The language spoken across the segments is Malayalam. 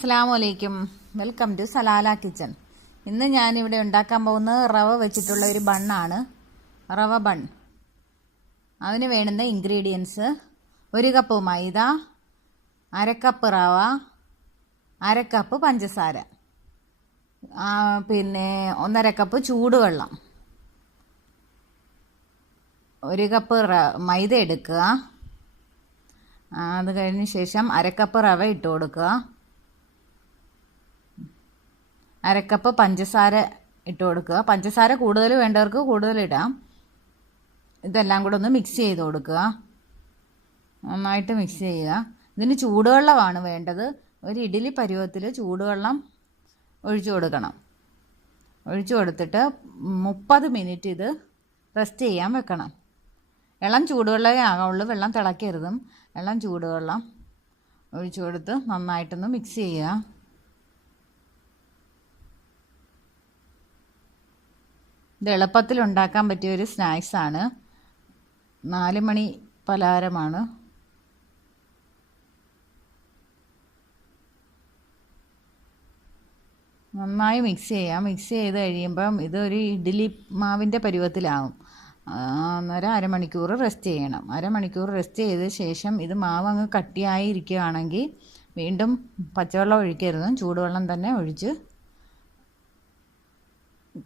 അസ്സലാമലൈക്കും, വെൽക്കം ടു സലാല കിച്ചൺ. ഇന്ന് ഞാനിവിടെ ഉണ്ടാക്കാൻ പോകുന്നത് റവ വെച്ചിട്ടുള്ള ഒരു ബണ്ണാണ്, റവ ബൺ. അതിന് വേണ്ടുന്ന ഇൻഗ്രീഡിയൻസ്: 1 കപ്പ് മൈദ, 1/2 കപ്പ് റവ, 1/2 കപ്പ് പഞ്ചസാര, പിന്നെ 1/2 കപ്പ് ചൂടുവെള്ളം. 1 കപ്പ് മൈദ എടുക്കുക. അത് കഴിഞ്ഞ ശേഷം 1/2 കപ്പ് റവ ഇട്ട് കൊടുക്കുക. 1/2 കപ്പ് പഞ്ചസാര ഇട്ട് കൊടുക്കുക. പഞ്ചസാര കൂടുതൽ വേണ്ടവർക്ക് കൂടുതൽ ഇടാം. ഇതെല്ലാം കൂടെ ഒന്ന് മിക്സ് ചെയ്ത് കൊടുക്കുക. നന്നായിട്ട് മിക്സ് ചെയ്യുക. ഇതിന് ചൂടുവെള്ളമാണ് വേണ്ടത്. ഒരു ഇഡ്ഡലി പരുവത്തിൽ ചൂടുവെള്ളം ഒഴിച്ചു കൊടുക്കണം. ഒഴിച്ചു കൊടുത്തിട്ട് 30 മിനിറ്റ് ഇത് റെസ്റ്റ് ചെയ്യാൻ വെക്കണം. ഇളം ചൂടുവെള്ളമേ ആകാവുള്ളൂ, വെള്ളം തിളക്കരുതും. ഇളം ചൂടുവെള്ളം ഒഴിച്ചു കൊടുത്ത് നന്നായിട്ടൊന്ന് മിക്സ് ചെയ്യുക. ഇത് എളുപ്പത്തിൽ ഉണ്ടാക്കാൻ പറ്റിയ ഒരു സ്നാക്സാണ്. 4 മണി പലഹാരമാണ്. നന്നായി മിക്സ് ചെയ്യാം. മിക്സ് ചെയ്ത് കഴിയുമ്പം ഇതൊരു ഇഡ്ഡലി മാവിൻ്റെ പരുവത്തിലാവും. അന്നേരം അരമണിക്കൂർ റെസ്റ്റ് ചെയ്യണം. അരമണിക്കൂർ റെസ്റ്റ് ചെയ്ത ശേഷം ഇത് മാവ് അങ്ങ് കട്ടിയായി ഇരിക്കുകയാണെങ്കിൽ വീണ്ടും പച്ചവെള്ളം ഒഴിക്കരുത്, ചൂടുവെള്ളം തന്നെ ഒഴിച്ച്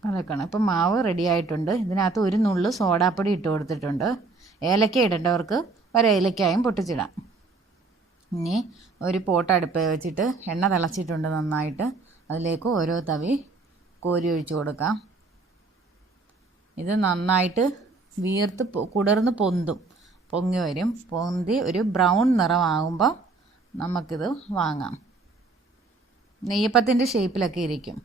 കലക്കണം. ഇപ്പം മാവ് റെഡി ആയിട്ടുണ്ട്. ഇതിനകത്ത് 1 നുള്ളു സോഡാപ്പൊടി ഇട്ട് കൊടുത്തിട്ടുണ്ട്. ഏലക്ക ഇടേണ്ടവർക്ക് ഏലക്കായും പൊട്ടിച്ചിടാം. ഇനി ഒരു പോട്ട് അടുപ്പിൽ വെച്ചിട്ട് എണ്ണ തിളച്ചിട്ടുണ്ട് നന്നായിട്ട്. അതിലേക്ക് ഓരോ തവി കോരി ഒഴിച്ച് കൊടുക്കാം. ഇത് നന്നായിട്ട് വീർത്ത് കുടർന്ന് പൊങ്ങി വരും. പൊന്തി ഒരു ബ്രൗൺ നിറമാകുമ്പോൾ നമുക്കിത് വാങ്ങാം. നെയ്യപ്പത്തിൻ്റെ ഷേപ്പിലൊക്കെ ഇരിക്കും.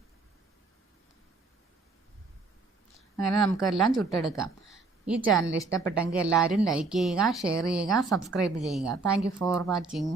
അങ്ങനെ നമുക്കെല്ലാം ചുട്ടെടുക്കാം. ഈ ചാനൽ ഇഷ്ടപ്പെട്ടെങ്കിൽ എല്ലാവരും ലൈക്ക് ചെയ്യുക, ഷെയർ ചെയ്യുക, സബ്സ്ക്രൈബ് ചെയ്യുക. Thank you for watching.